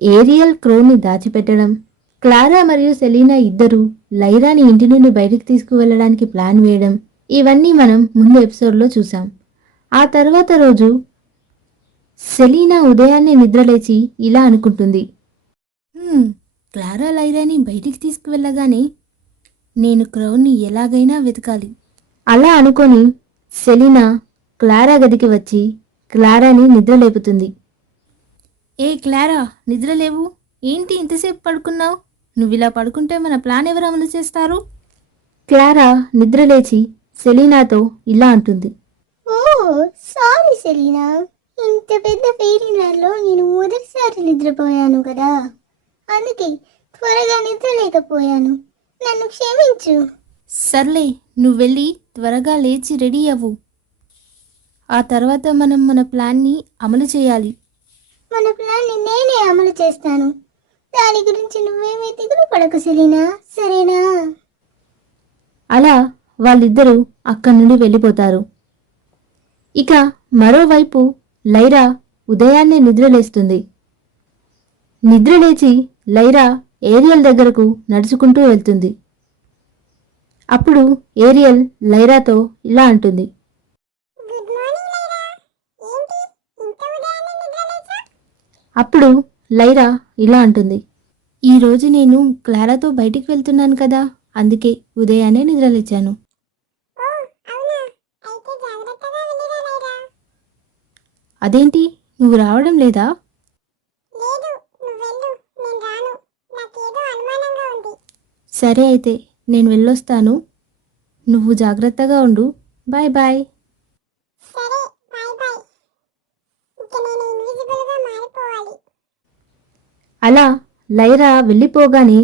Aerial crony దాచిపెట్టడం, Clara మరియు Selena ఇద్దరు లైరాని ఇంటి నుండి బయటికి తీసుకువెళ్ళడానికి ప్లాన్ వేయడం, ఇవన్నీ మనం ముందు ఎపిసోడ్లో చూసాం. ఆ తర్వాత రోజు సెలీనా ఉదయాన్నే నిద్రలేచి ఇలా అనుకుంటుంది, క్లారా లైరాని బయటికి తీసుకువెళ్ళగానే నేను క్రౌన్ని ఎలాగైనా వెతకాలి. అలా అనుకొని సెలీనా క్లారా గదికి వచ్చి క్లారాని నిద్రలేపుతుంది. ఏ క్లారా, నిద్రలేవు, ఏంటి ఇంతసేపు పడుకున్నావు? నువ్విలా పడుకుంటే మన ప్లాన్ ఎవరు అమలు చేస్తారు? క్లారా నిద్రలేచి సెలీనాతో ఇలా అంటుంది. ఓ సారీ సెలీనా, ఇంత పెద్ద ఫెయిరీలో నేను మొదటిసారి నిద్రపోయాను కదా, అందుకే త్వరగా నిద్రలేకపోయాను, నన్ను క్షమించు. సర్లే, నువ్వు వెళ్ళి త్వరగా లేచి రెడీ అవ్వు. ఆ తర్వాత మనం మన ప్లాన్ని అమలు చేయాలి. మన ప్లాన్ని నేనే అమలు చేస్తాను, దాని గురించి నువ్వేమీ దిగులు పడకు సెలీనా, సరేనా? అలా వాళ్ళిద్దరూ అక్కడి నుండి వెళ్ళిపోతారు. ఇక మరోవైపు లైరా ఉదయాన్నే నిద్రలేస్తుంది. నిద్రలేచి లైరా ఏరియల్ దగ్గరకు నడుచుకుంటూ వెళ్తుంది. అప్పుడు ఏరియల్ లైరాతో ఇలా అంటుంది. అప్పుడు లైరా ఇలా అంటుంది. ఈరోజు నేను క్లారాతో బయటికి వెళ్తున్నాను కదా, అందుకే ఉదయాన్నే నిద్రలేచాను. అదేంటి, నువ్వు రావడం లేదా? సరే అయితే నేను వెళ్ళొస్తాను, నువ్వు జాగ్రత్తగా ఉండు, బాయ్ బాయ్. అలా లైరా వెళ్ళిపోగానే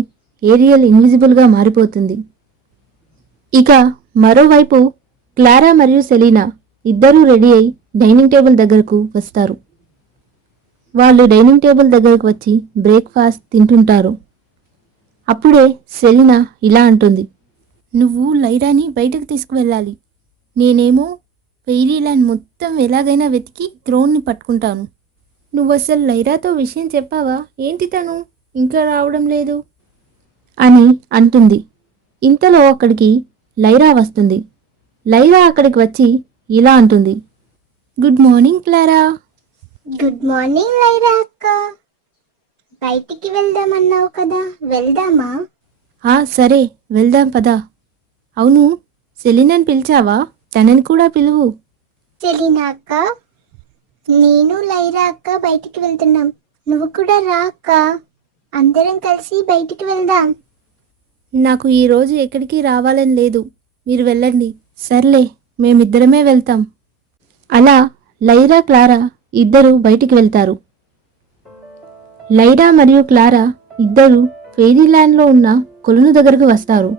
ఏరియల్ ఇన్విజిబుల్గా మారిపోతుంది. ఇక మరోవైపు క్లారా మరియు సెలీనా ఇద్దరూ రెడీ అయి డైనింగ్ టేబుల్ దగ్గరకు వస్తారు. వాళ్ళు డైనింగ్ టేబుల్ దగ్గరకు వచ్చి బ్రేక్ఫాస్ట్ తింటుంటారు. అప్పుడే సెలీనా ఇలా అంటుంది. నువ్వు లైరాని బయటకు తీసుకువెళ్ళాలి, నేనేమో ఫెయిరీల్యాండ్ మొత్తం ఎలాగైనా వెతికి త్రోన్ని పట్టుకుంటాను. నువ్వు అసలు లైరాతో విషయం చెప్పావా? ఏంటి తను ఇంకా రావడం లేదు అని అంటుంది. ఇంతలో అక్కడికి లైరా వస్తుంది. లైరా అక్కడికి వచ్చి ఇలా అంటుంది. Good morning Clara. Good morning Lyra అక్క, బయటికి వెళ్దామన్నావు కదా, వెళ్దామా? సరే వెళ్దాం పదా. అవును, సెలీనాని పిలిచావా? తనని కూడా పిలువు. సెలీనా అక్క, నేను లైరా అక్క బయటికి వెళ్తున్నాం, నువ్వు కూడా రా అక్క, అందరం కలిసి బయటికి వెళ్దాం. నాకు ఈరోజు ఎక్కడికి రావాలని లేదు, మీరు వెళ్ళండి. సర్లే, మేమిద్దరమే వెళ్తాం. అలా లైరా క్లారా ఇద్దరు బయటికి వెళ్తారు. లైరా మరియు క్లారా ఇద్దరు ఫెయిరీల్యాండ్లో ఉన్న కొలను దగ్గరకు వస్తారు.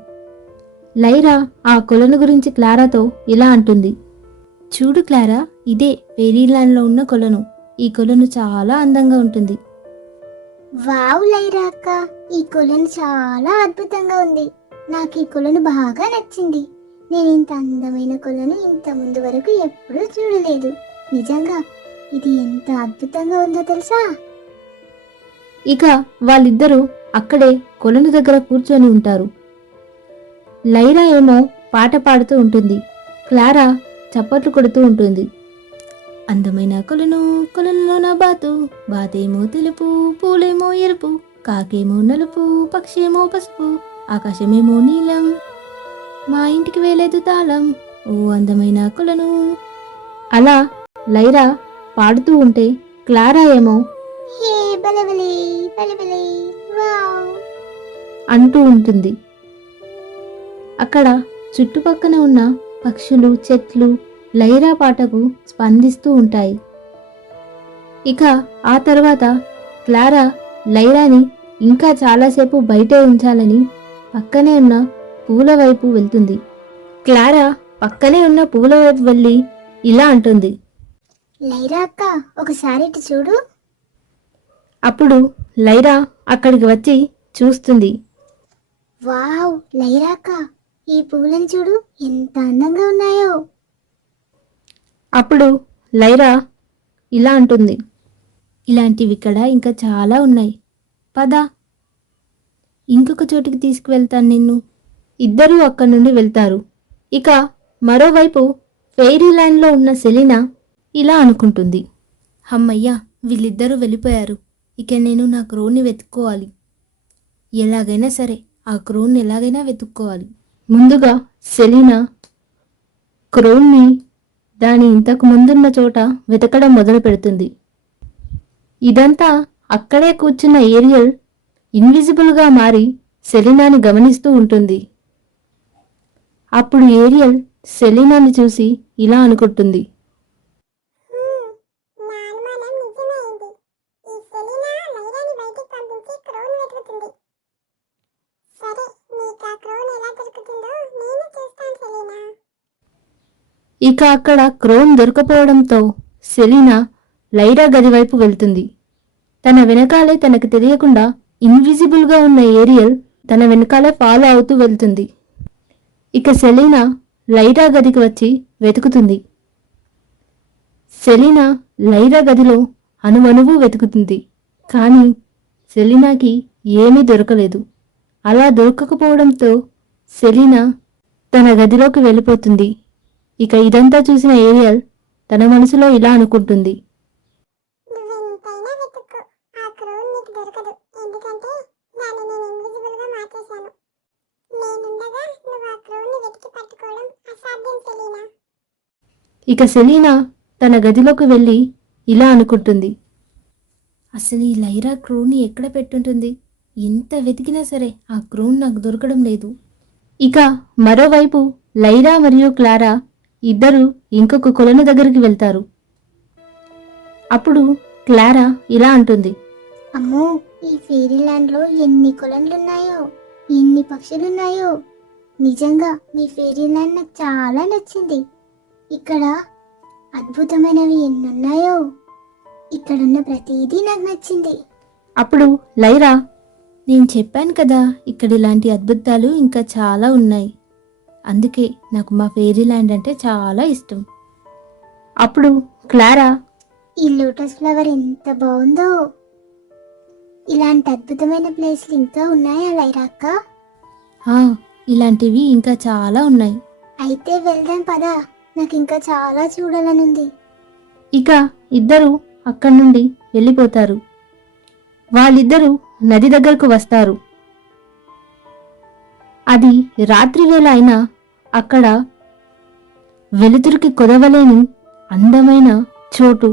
లైరా ఆ కొలను గురించి క్లారాతో ఇలా అంటుంది. చూడు క్లారా, ఇదే ఫెయిరీల్యాండ్లో ఉన్న కొలను. ఈ కొలను చాలా అందంగా ఉంటుంది. వావ్ లైరా అక్క, ఈ కొలను చాలా అద్భుతంగా ఉంది, నాకు ఈ కొలను బాగా నచ్చింది. నేను ఇంత అందమైన కొలను ఇంత ముందు వరకు ఎప్పుడూ చూడలేదు. నిజంగా ఇది ఎంత అద్భుతంగా ఉందో తెలుసా? ఇక వాళ్ళిద్దరూ అక్కడే కొలను దగ్గర కూర్చొని ఉంటారు. లైరా ఏమో పాట పాడుతూ ఉంటుంది. క్లారా చప్పట్లు కొడుతూ ఉంటుంది. అందమైన కొలను, కొలనులో నా బాతు, బాతేమో తెలుపు, పూలేమో ఎరుపు, కాకేమో నలుపు, పక్షేమో పసుపు, ఆకాశమేమో నీలం, మా ఇంటికి వేలేదు తాళం, ఓ అందమైన కొలను. అలా లైరా పాడుతూ ఉంటే క్లారా ఏమో హే బలబలి బలబలి వావ్ అంటూ ఉంటుంది. అక్కడ చుట్టుపక్కన ఉన్న పక్షులు, చెట్లు లైరా పాటకు స్పందిస్తూ ఉంటాయి. ఇక ఆ తర్వాత క్లారా లైరాని ఇంకా చాలాసేపు బయటే ఉంచాలని పక్కనే ఉన్న పూల వైపు వెళ్తుంది. క్లారా పక్కనే ఉన్న పూల వైపు వెళ్ళి ఇలా అంటుంది. లైరా అక్క, ఒకసారి ఇటు చూడు. అప్పుడు లైరా అక్కడికి వచ్చి చూస్తుంది. వావ్ లైరా అక్క, ఈ పువ్వులను చూడు, ఎంత అందంగా ఉన్నాయో. అప్పుడు లైరా ఇలా అంటుంది. ఇలాంటివి ఇక్కడ ఇంకా చాలా ఉన్నాయి, పద, ఇంకొక చోటికి తీసుకువెళ్తాను నిన్ను. ఇద్దరూ అక్కడి నుండి వెళ్తారు. ఇక మరోవైపు ఫెయిరీల్యాండ్లో ఉన్న సెలీనా ఇలా అనుకుంటుంది. అమ్మయ్యా, వీళ్ళిద్దరూ వెళ్ళిపోయారు. ఇక నేను నా క్రోన్ని వెతుక్కోవాలి. ఎలాగైనా సరే ఆ క్రోన్ని ఎలాగైనా వెతుక్కోవాలి. ముందుగా సెలీనా క్రోన్ని దాని ఇంతకు ముందున్న చోట వెతకడం మొదలు పెడుతుంది. ఇదంతా అక్కడే కూర్చున్న ఏరియల్ ఇన్విజిబుల్గా మారి సెలీనాని గమనిస్తూ ఉంటుంది. అప్పుడు ఏరియల్ సెలీనాని చూసి ఇలా అనుకుంటుంది. నా అనుమానం నిజమైంది. ఈ సెలీనా లైరాని బయటికి పంపించి క్రౌన్ వెతుకుతుంది. సరే, నీకు ఆ క్రౌన్ ఎలా దొరుకుతుందో నేను చూస్తాను సెలీనా. ఇక అక్కడ క్రోన్ దొరకపోవడంతో సెలీనా లైరా గది వైపు వెళ్తుంది. తన వెనకాలే తనకు తెలియకుండా ఇన్విజిబుల్గా ఉన్న ఏరియల్ తన వెనకాలే ఫాలో అవుతూ వెళ్తుంది. ఇక సెలీనా లైరా గదికి వచ్చి వెతుకుతుంది. సెలీనా లైరా గదిలో అణువణువు వెతుకుతుంది. కానీ సెలీనాకి ఏమీ దొరకలేదు. అలా దొరకకపోవడంతో సెలీనా తన గదిలోకి వెళ్ళిపోతుంది. ఇక ఇదంతా చూసిన ఏరియల్ తన మనసులో ఇలా అనుకుంటుంది. నువ్వెంతైనా వెతుక్కో, ఆ క్రౌన్ నీకు దొరకదు. ఎందుకంటే దాన్ని నేను ఇన్విజిబుల్గా మార్చేశాను. నేనుండగా నువ్వు ఆ క్రౌన్ని వెతికి పట్టుకోవడం అసాధ్యం సెలీనా. ఇక సెలీనా తన గదిలోకి వెళ్ళి ఇలా అనుకుంటుంది. అసలు ఈ లైరా క్రోన్ని ఎక్కడ పెట్టుంటుంది? ఎంత వెతికినా సరే ఆ క్రోన్ నాకు దొరకడం లేదు. ఇక మరోవైపు లైరా మరియు క్లారా ఇద్దరు ఇంకొక కొలను దగ్గరికి వెళ్తారు. అప్పుడు క్లారా ఇలా అంటుంది. అమ్మో, ఈ ఫెయిరీల్యాండ్లో ఎన్ని కొలన్లున్నాయో, ఎన్ని పక్షులున్నాయో. నిజంగా మీ ఫెయిరీల్యాండ్ నాకు చాలా నచ్చింది. ఇక్కడ అద్భుతమైనవి ఎన్నున్నాయో. ఇక్కడున్న ప్రతిదీ నాకు నచ్చింది. అప్పుడు లైరా, నేను చెప్పాను కదా ఇక్కడ ఇలాంటి అద్భుతాలు ఇంకా చాలా ఉన్నాయి. అందుకే నాకు మా ఫెయిరీల్యాండ్ అంటే చాలా ఇష్టం. అప్పుడు క్లారా, ఈ లోటస్ ఫ్లవర్ ఎంత బాగుందో. ఇలాంటి అద్భుతమైన ప్లేస్లు ఇంకా ఉన్నాయా లైరా అక్క? ఇలాంటివి ఇంకా చాలా ఉన్నాయి. అయితే వెళ్దాం పదా, నాకు ఇంకా చాలా చూడాలనుంది. ఇక ఇద్దరు అక్కడి నుండి వెళ్ళిపోతారు. వాళ్ళిద్దరూ నది దగ్గరకు వస్తారు. అది రాత్రి వేళ అయినా అక్కడ వెలుతురికి కొదవలేని అందమైన చోటు.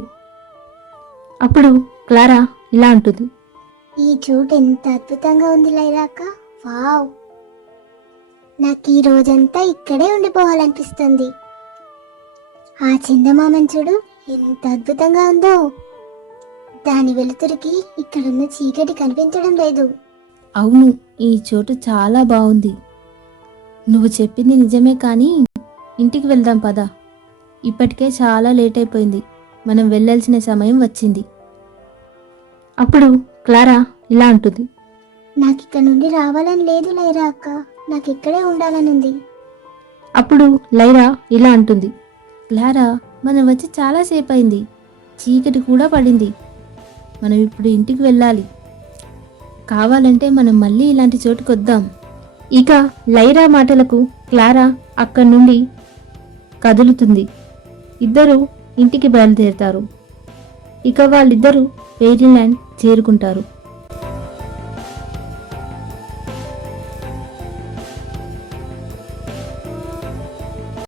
అప్పుడు క్లారా ఇలా అంటుంది. ఈ చోటు ఎంత అద్భుతంగా ఉంది లైరా అక్క. వావ్, నాకు ఈ రోజంతా ఇక్కడే ఉండిపోవాలనిపిస్తుంది. ఆ చందమామని చూడు, ఎంత అద్భుతంగా ఉందో. దాని వెలుతురికి ఇక్కడున్న చీకటి కనిపించడం లేదు. అవును, ఈ చోటు చాలా బాగుంది. నువ్వు చెప్పింది నిజమే, కానీ ఇంటికి వెళ్దాం పద. ఇప్పటికే చాలా లేట్ అయిపోయింది. మనం వెళ్ళాల్సిన సమయం వచ్చింది. అప్పుడు క్లారా ఇలా అంటుంది. నాకు ఇక్కడ నుండి రావాలని లేదు లైరా అక్క, నాకు ఇక్కడే ఉండాలనుంది. అప్పుడు లైరా ఇలా అంటుంది. క్లారా, మనం వచ్చి చాలాసేపు అయింది. చీకటి కూడా పడింది. మనం ఇప్పుడు ఇంటికి వెళ్ళాలి. కావాలంటే మనం మళ్ళీ ఇలాంటి చోటుకు వద్దాం. ఇక లైరా మాటలకు క్లారా అక్కడి నుండి కదులుతుంది. ఇద్దరు ఇంటికి బయలుదేరుతారు. ఇక వాళ్ళిద్దరూ ఫెయిరీల్యాండ్ చేరుకుంటారు.